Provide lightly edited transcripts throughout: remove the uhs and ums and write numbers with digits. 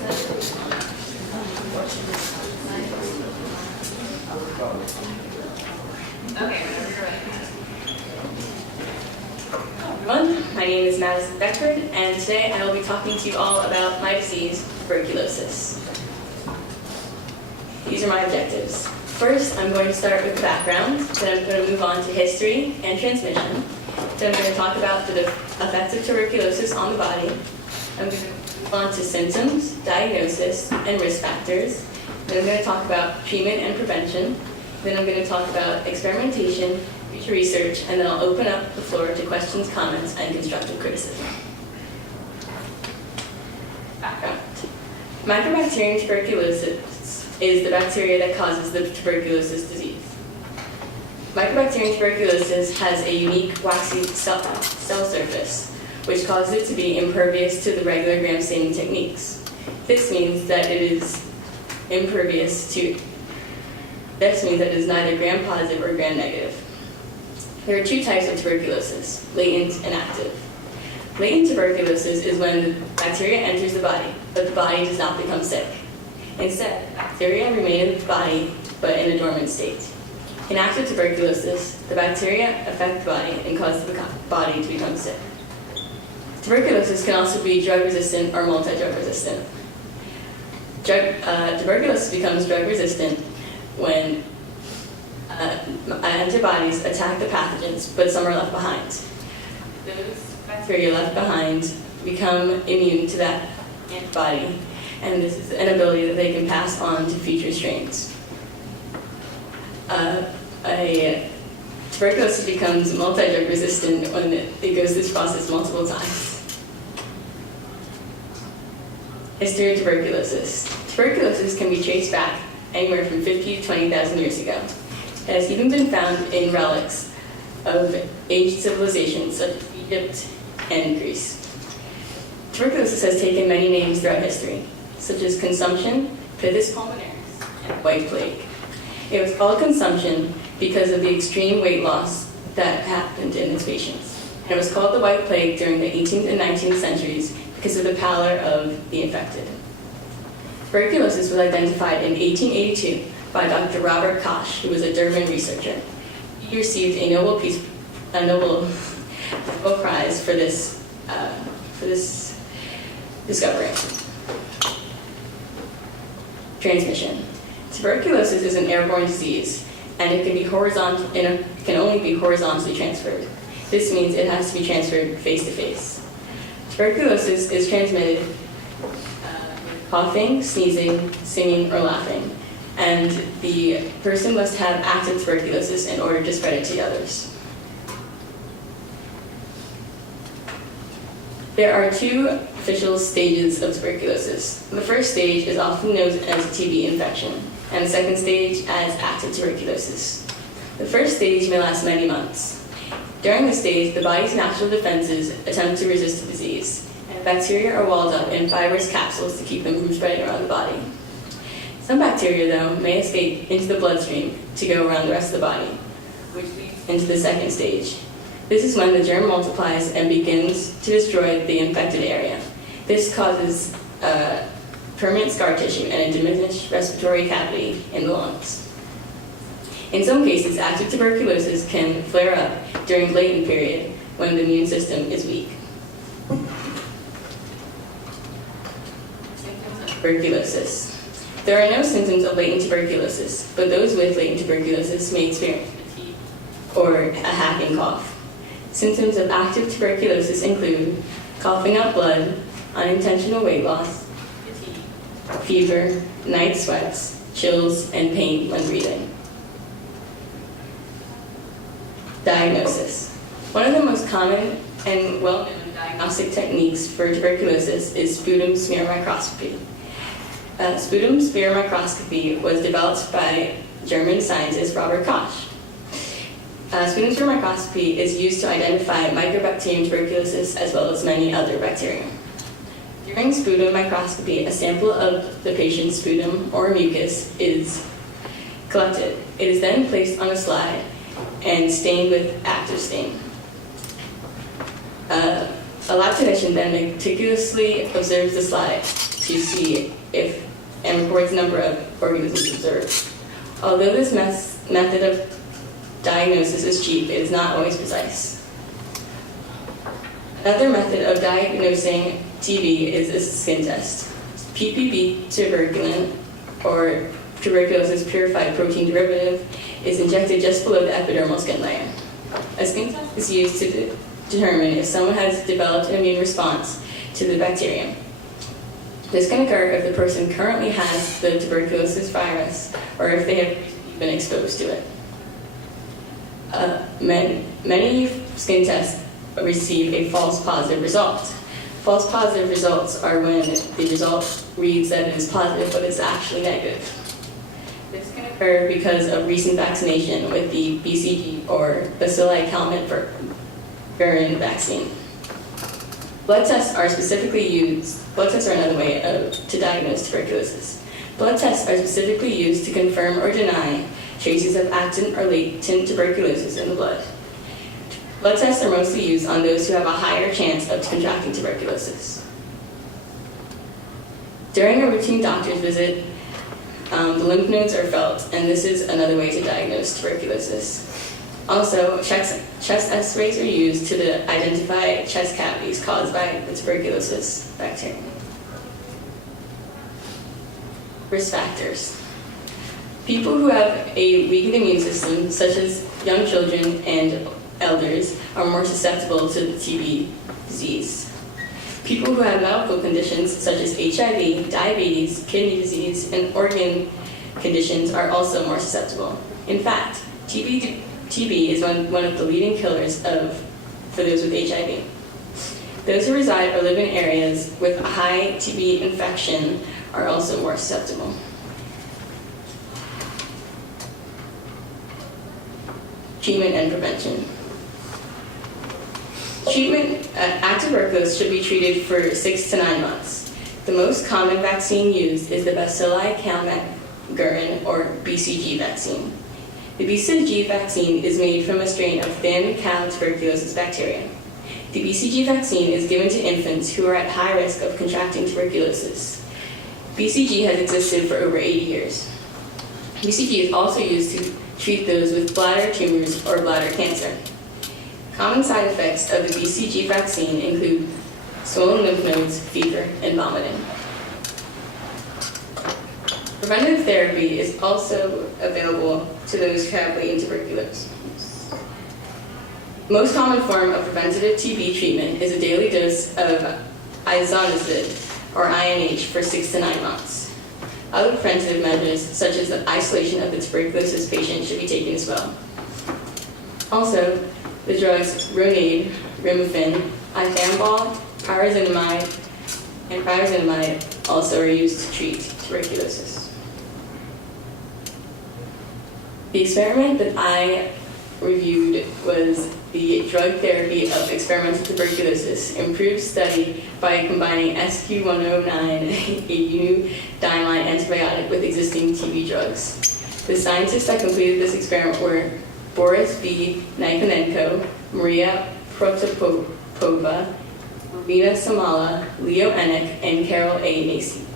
Everyone, my name is Madison Beckford, and today I will be talking to you all about my disease, tuberculosis. These are my objectives. First, I'm going to start with the background, then I'm going to move on to history and transmission, then I'm going to talk about the effects of tuberculosis on the body, I'm going to move on to symptoms, diagnosis, and risk factors, then I'm going to talk about treatment and prevention, then I'm going to talk about experimentation, future research, and then I'll open up the floor to questions, comments, and constructive criticism. Background. Mycobacterium tuberculosis is the bacteria that causes the tuberculosis disease. Mycobacterium tuberculosis has a unique waxy cell surface, which causes it to be impervious to the regular gram staining techniques. This means that it is neither gram positive or gram negative. There are two types of tuberculosis, latent and active. Latent tuberculosis is when the bacteria enters the body, but the body does not become sick. Instead, bacteria remain in the body, but in a dormant state. In active tuberculosis, the bacteria affect the body and cause the body to become sick. Tuberculosis can also be drug-resistant or multi-drug resistant. Tuberculosis becomes drug-resistant when antibodies attack the pathogens, but some are left behind. Those bacteria left behind become immune to that antibody, and this is an ability that they can pass on to future strains. Tuberculosis becomes multi-drug resistant when it goes this process multiple times. History of tuberculosis. Tuberculosis can be traced back anywhere from 50 to 20,000 years ago. It has even been found in relics of ancient civilizations such as Egypt and Greece. Tuberculosis has taken many names throughout history, such as consumption, pithis pulmonaris, and white plague. It was called consumption because of the extreme weight loss that happened in its patients. And it was called the white plague during the 18th and 19th centuries because of the pallor of the infected. Tuberculosis was identified in 1882 by Dr. Robert Koch, who was a Durban researcher. He received a Nobel Prize for this discovery. Transmission. Tuberculosis is an airborne disease, and it can only be horizontally transferred. This means it has to be transferred face to face. Tuberculosis is transmitted with coughing, sneezing, singing, or laughing, and the person must have active tuberculosis in order to spread it to others. There are two official stages of tuberculosis. The first stage is often known as TB infection, and the second stage as active tuberculosis. The first stage may last many months. During this stage, the body's natural defenses attempt to resist the disease, and bacteria are walled up in fibrous capsules to keep them from spreading around the body. Some bacteria, though, may escape into the bloodstream to go around the rest of the body, which leads into the second stage. This is when the germ multiplies and begins to destroy the infected area. This causes permanent scar tissue and a diminished respiratory cavity in the lungs. In some cases, active tuberculosis can flare up during the latent period when the immune system is weak. Symptoms of tuberculosis. There are no symptoms of latent tuberculosis, but those with latent tuberculosis may experience fatigue or a hacking cough. Symptoms of active tuberculosis include coughing up blood, unintentional weight loss, fatigue, fever, night sweats, chills, and pain when breathing. Diagnosis. One of the most common and well-known diagnostic techniques for tuberculosis is sputum smear microscopy. Sputum smear microscopy was developed by German scientist Robert Koch. Sputum smear microscopy is used to identify Mycobacterium tuberculosis as well as many other bacteria. During sputum microscopy, a sample of the patient's sputum or mucus is collected. It is then placed on a slide and stained with active stain. A lab technician then meticulously observes the slide to to see if and records the number of organisms observed. Although this method of diagnosis is cheap, it is not always precise. Another method of diagnosing TB is a skin test. PPB tuberculin, or tuberculosis purified protein derivative, is injected just below the epidermal skin layer. A skin test is used to determine if someone has developed an immune response to the bacterium. This can occur if the person currently has the tuberculosis virus or if they have been exposed to it. Many skin tests receive a false positive result. False positive results are when the result reads that it is positive, but it's actually negative. This can occur because of recent vaccination with the BCG or bacilli calmette-guerin vaccine. Blood tests are another way to diagnose tuberculosis. Blood tests are specifically used to confirm or deny traces of active or latent tuberculosis in the blood. Blood tests are mostly used on those who have a higher chance of contracting tuberculosis. During a routine doctor's visit, the lymph nodes are felt, and this is another way to diagnose tuberculosis. Also, chest x-rays are used to identify chest cavities caused by the tuberculosis bacterium. Risk factors. People who have a weakened immune system, such as young children and elders, are more susceptible to the TB disease. People who have medical conditions such as HIV, diabetes, kidney disease, and organ conditions are also more susceptible. In fact, TB is one of the leading killers for those with HIV. Those who reside or live in areas with a high TB infection are also more susceptible. Treatment and prevention. Active tuberculosis should be treated for 6 to 9 months. The most common vaccine used is the bacilli calmette-guerin, or BCG vaccine. The BCG vaccine is made from a strain of thin cow tuberculosis bacteria. The BCG vaccine is given to infants who are at high risk of contracting tuberculosis. BCG has existed for over 80 years. BCG is also used to treat those with bladder tumors or bladder cancer. Common side effects of the BCG vaccine include swollen lymph nodes, fever, and vomiting. Preventative therapy is also available to those who have latent tuberculosis. Most common form of preventative TB treatment is a daily dose of isoniazid, or INH, for 6 to 9 months. Other preventive measures, such as the isolation of the tuberculosis patient, should be taken as well. Also, the drugs Ronade, Rimifin, Ethambol, pyrazinamide also are used to treat tuberculosis. The experiment that I reviewed was the drug therapy of experimental tuberculosis, improved study by combining SQ109, a new diamine antibiotic, with existing TB drugs. The scientists that completed this experiment were Boris V. Nikonenko, Maria Protopopova, Rita Samala, Leo Enick, and Carol A. Macy.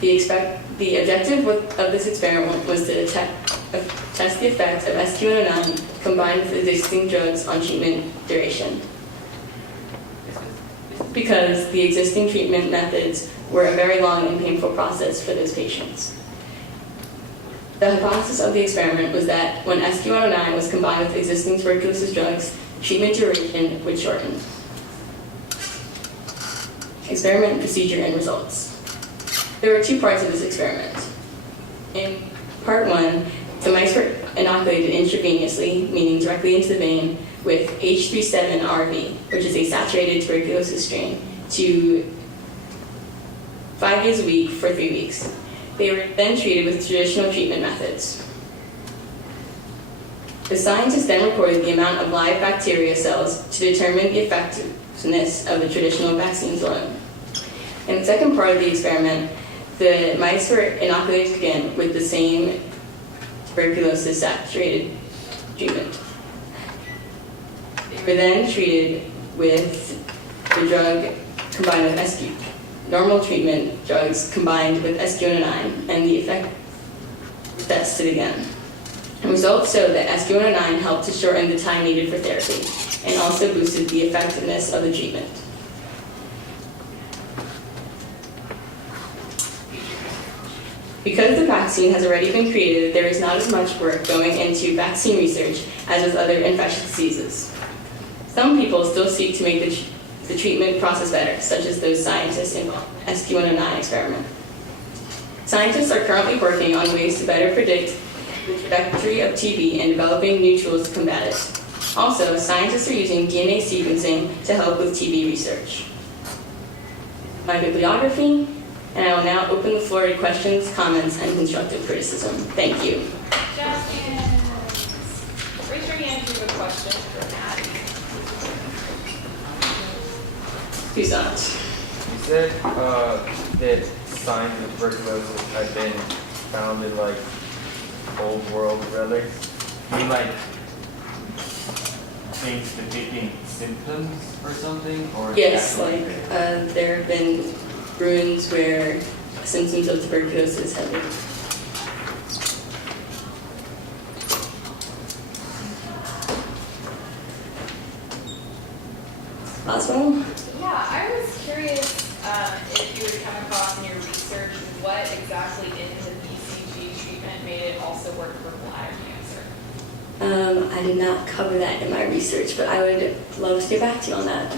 The objective of this experiment was to test the effects of SQ109 combined with existing drugs on treatment duration, because the existing treatment methods were a very long and painful process for those patients. The hypothesis of the experiment was that when SQ109 was combined with existing tuberculosis drugs, treatment duration would shorten. Experiment, procedure, and results. There were 2 parts of this experiment. In part 1, the mice were inoculated intravenously, meaning directly into the vein, with H37RV, which is a saturated tuberculosis strain, to 5 days a week for 3 weeks. They were then treated with traditional treatment methods. The scientists then recorded the amount of live bacteria cells to determine the effectiveness of the traditional vaccines alone. In the second part of the experiment, the mice were inoculated again with the same tuberculosis saturated treatment. They were then treated with the drug combined with normal treatment drugs combined with SQ109, and the effect was tested again. The results showed that SQ109 helped to shorten the time needed for therapy and also boosted the effectiveness of the treatment. Because the vaccine has already been created, there is not as much work going into vaccine research as with other infectious diseases. Some people still seek to make the treatment process better, such as those scientists involved in the SQ109 experiment. Scientists are currently working on ways to better predict the trajectory of TB and developing new tools to combat it. Also, scientists are using DNA sequencing to help with TB research. My bibliography, and I will now open the floor to questions, comments, and constructive criticism. Thank you. Justin, raise your hand if you have a question for Matt. Who's not? You said that signs of tuberculosis had been found in like old world relics. You mean like things depicting symptoms or something? Or Yes, like there have been ruins where symptoms of tuberculosis have been. Possible? Yeah, I was curious if you had come across in your research what exactly in the BCG treatment made it also work for bladder cancer. I did not cover that in my research, but I would love to get back to you on that.